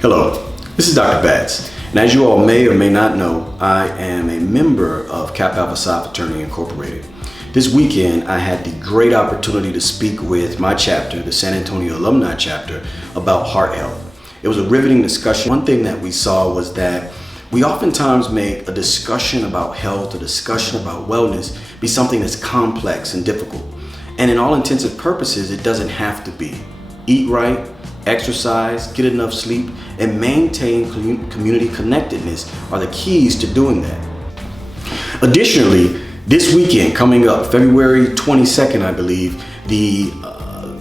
Hello, this is Dr. Batts, and as you all may or may not know, I am a member of Kappa Fraternity Incorporated. This weekend, I had the great opportunity to speak with my chapter, the San Antonio Alumni chapter, about heart health. It was a riveting discussion. One thing that we saw was that we oftentimes make a discussion about health, a discussion about wellness, be something that's complex and difficult. And in all intents and purposes, it doesn't have to be. Eat right, exercise, get enough sleep, and maintain community connectedness are the keys to doing that. Additionally, this weekend coming up, February 22nd, I believe, the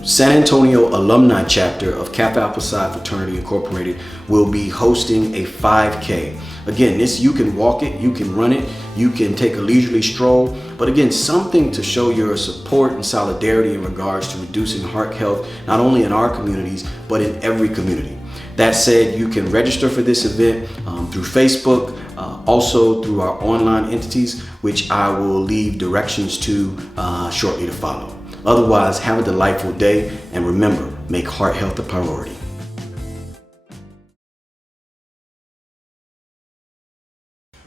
San Antonio Alumni chapter of Kappa Alpha Psi Fraternity Incorporated will be hosting a 5K. Again, you can walk it, you can run it, you can take a leisurely stroll, but again, something to show your support and solidarity in regards to reducing heart health, not only in our communities, but in every community. That said, you can register for this event through Facebook, also through our online entities, which I will leave directions to shortly to follow. Otherwise, have a delightful day, and remember, make heart health a priority.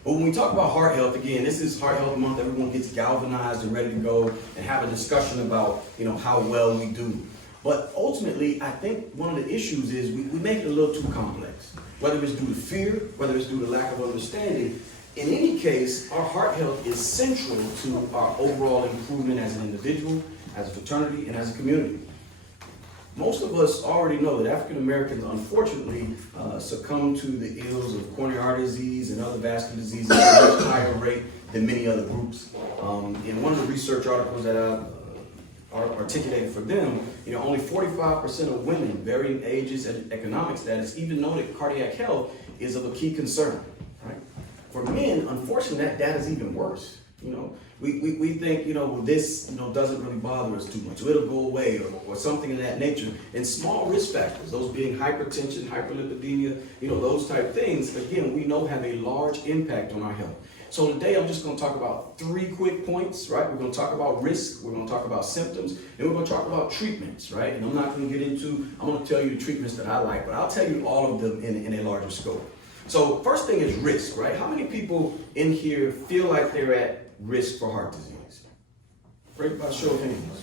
But when we talk about heart health, again, this is Heart Health Month. Everyone gets galvanized and ready to go and have a discussion about, how well we do. But ultimately, I think one of the issues is we make it a little too complex. Whether it's due to fear, whether it's due to lack of understanding, in any case, our heart health is central to our overall improvement as an individual, as a fraternity, and as a community. Most of us already know that African Americans, unfortunately, succumb to the ills of coronary artery disease and other vascular diseases at a much higher rate than many other groups. In one of the research articles that I articulated for them, only 45% of women, varying ages and economic status, even know that cardiac health is of a key concern. Right? For men, unfortunately, that data is even worse. We think, this, doesn't really bother us too much. It'll go away or something of that nature. And small risk factors, those being hypertension, hyperlipidemia, those type things, again, we know have a large impact on our health. So today I'm just going to talk about 3 quick points, right? We're going to talk about risk, we're going to talk about symptoms, and we're going to talk about treatments, right? And I'm not going to get into, I'm going to tell you the treatments that I like, but I'll tell you all of them in a larger scope. So first thing is risk, right? How many people in here feel like they're at risk for heart disease? Right, by show of hands.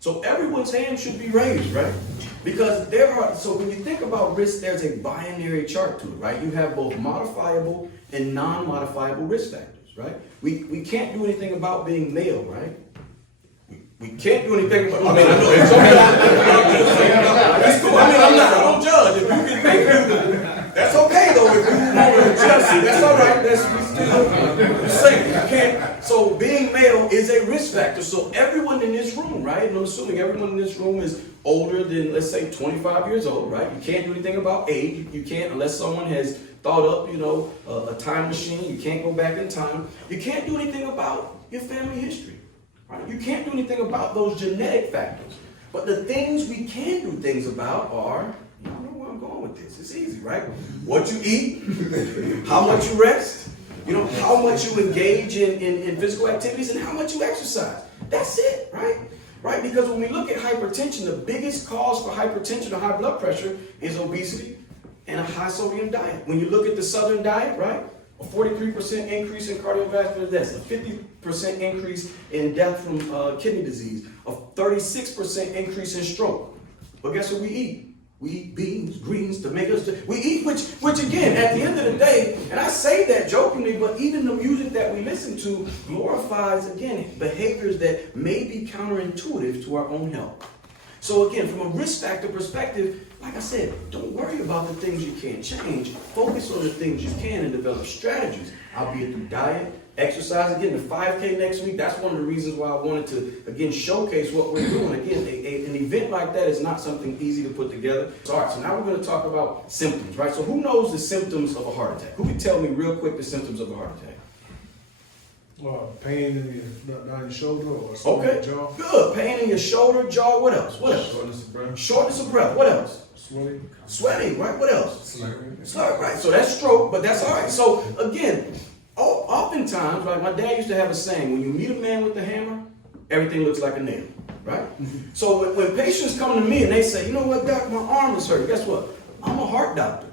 So everyone's hand should be raised, right? Because so when you think about risk, there's a binary chart to it, right? You have both modifiable and non-modifiable risk factors, right? We can't do anything about being male, right? We can't do anything about, I know it's okay. It's cool. I don't judge. If you can make it, that's okay though. If you want to adjust it, that's all right. We still saying you can't. So being male is a risk factor. So everyone in this room, right? And I'm assuming everyone in this room is older than, let's say, 25 years old, right? You can't do anything about age. You can't, unless someone has thought up, a time machine. You can't go back in time. You can't do anything about your family history, right? You can't do anything about those genetic factors. But the things we can do things about are, I know where I'm going with this. It's easy, right? What you eat, how much you rest, how much you engage in physical activities, and how much you exercise. That's it, right? Right? Because when we look at hypertension, the biggest cause for hypertension or high blood pressure is obesity and a high sodium diet. When you look at the Southern diet, right? A 43% increase in cardiovascular deaths, a 50% increase in death from kidney disease, a 36% increase in stroke. But guess what we eat? We eat beans, greens, tomatoes. We eat, which again, at the end of the day, and I say that jokingly, but even the music that we listen to glorifies, again, behaviors that may be counterintuitive to our own health. So again, from a risk factor perspective, like I said, don't worry about the things you can't change. Focus on the things you can and develop strategies, albeit through diet, exercise. Again, the 5K next week, that's one of the reasons why I wanted to, again, showcase what we're doing. Again, an event like that is not something easy to put together. All right, so now we're going to talk about symptoms, right? So who knows the symptoms of a heart attack? Who can tell me real quick the symptoms of a heart attack? Pain in your shoulder or jaw. Good. Pain in your shoulder, jaw. What else? Shortness of breath. Shortness of breath. What else? Sweating, right? What else? Slurring, right? So that's stroke, but that's all right. So again, oftentimes, right, my dad used to have a saying, when you meet a man with a hammer, everything looks like a nail, right? So when patients come to me and they say, you know what, doc, my arm is hurting, guess what? I'm a heart doctor.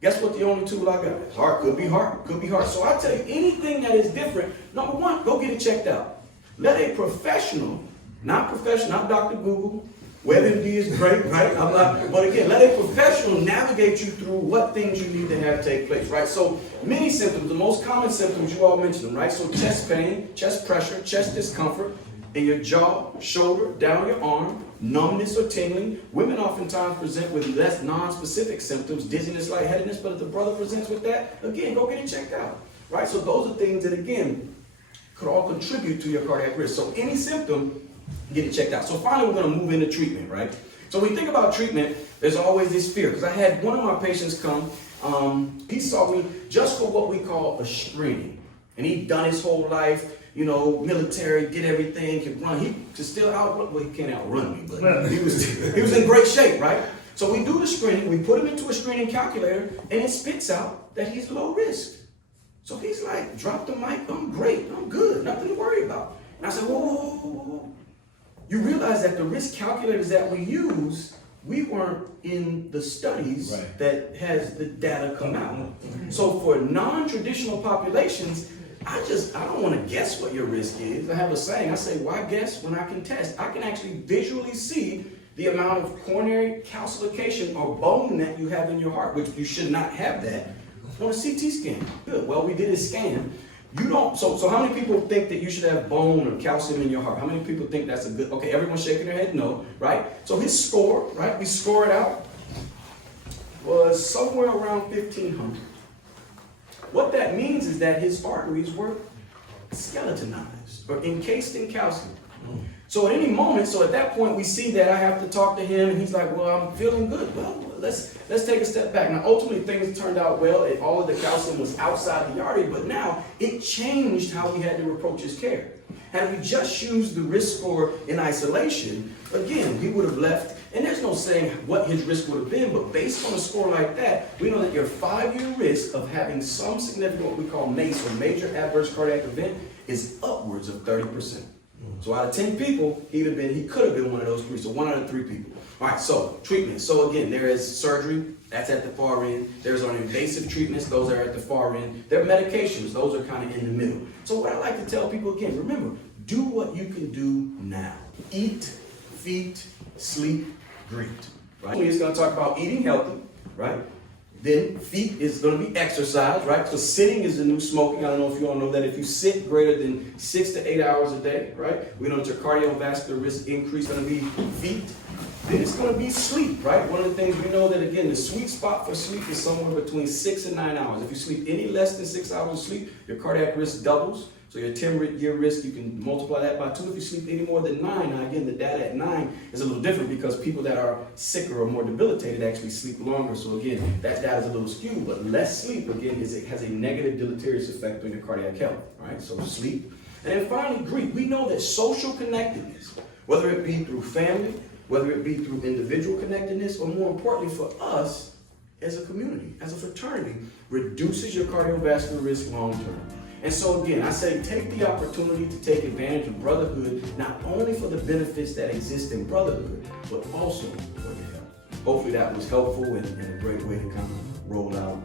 Guess what the only tool I got? Heart, could be heart, could be heart. So I tell you, anything that is different, number one, go get it checked out. Let a professional, not Dr. Google, WebMD is great, right? But again, let a professional navigate you through what things you need to have take place, right? So many symptoms, the most common symptoms, you all mentioned them, right? So chest pain, chest pressure, chest discomfort in your jaw, shoulder, down your arm, numbness or tingling. Women oftentimes present with less non-specific symptoms, dizziness, lightheadedness, but if the brother presents with that, again, go get it checked out, right? So those are things that, again, could all contribute to your cardiac risk. So any symptom, get it checked out. So finally, we're going to move into treatment, right? So when you think about treatment, there's always this fear. Because I had one of my patients come, he saw me just for what we call a screening. And he'd done his whole life, you know, military, did everything, could run. He could still outrun, well, he can't outrun me, but he was in great shape, right? So we do the screening, we put him into a screening calculator, and it spits out that he's low risk. So he's like, drop the mic, I'm great, I'm good, nothing to worry about. And I said, whoa. You realize that the risk calculators that we use, we weren't in the studies that has the data come out. So for non-traditional populations, I don't want to guess what your risk is. I have a saying, I say, why guess when I can test? I can actually visually see the amount of coronary calcification or bone that you have in your heart, which you should not have that, on a CT scan. Good, well, we did a scan. You don't, so how many people think that you should have bone or calcium in your heart? How many people think that's a good, okay, everyone's shaking their head, no, right? So his score, right, we score it out, was somewhere around 1,500. What that means is that his arteries were skeletonized or encased in calcium. So at any moment, so at that point we see that I have to talk to him and he's like, well, I'm feeling good. Well, let's take a step back. Now ultimately things turned out well and all of the calcium was outside the artery, but now it changed how we had to approach his care. Had we just used the risk score in isolation, again, we would have left, and there's no saying what his risk would have been, but based on a score like that, we know that your 5-year risk of having some significant, what we call MACE, or major adverse cardiac event, is upwards of 30%. So out of 10 people, he could have been one of those 3, so 1 out of 3 people. All right, so treatment. So again, there is surgery, that's at the far end. There's our invasive treatments, those are at the far end. There are medications, those are kind of in the middle. So what I like to tell people again, remember, do what you can do now. Eat, feed, sleep, greet. Right? It's going to talk about eating healthy, right? Then feet is going to be exercise, right? So sitting is the new smoking. I don't know if you all know that. If you sit greater than 6 to 8 hours a day, right? We know that your cardiovascular risk increase is going to be feet. Then it's going to be sleep, right? One of the things we know that, again, the sweet spot for sleep is somewhere between 6 and 9 hours. If you sleep any less than 6 hours of sleep, your cardiac risk doubles. So your 10-year risk, you can multiply that by 2 if you sleep any more than 9. Now again, the data at 9 is a little different because people that are sicker or more debilitated actually sleep longer. So again, that data is a little skewed, but less sleep, again, it has a negative deleterious effect on your cardiac health, right? So sleep. And then finally, greet. We know that social connectedness, whether it be through family, whether it be through individual connectedness, or more importantly for us as a community, as a fraternity, reduces your cardiovascular risk long term. And so again, I say take the opportunity to take advantage of brotherhood, not only for the benefits that exist in brotherhood, but also for your health. Hopefully that was helpful and a great way to kind of roll out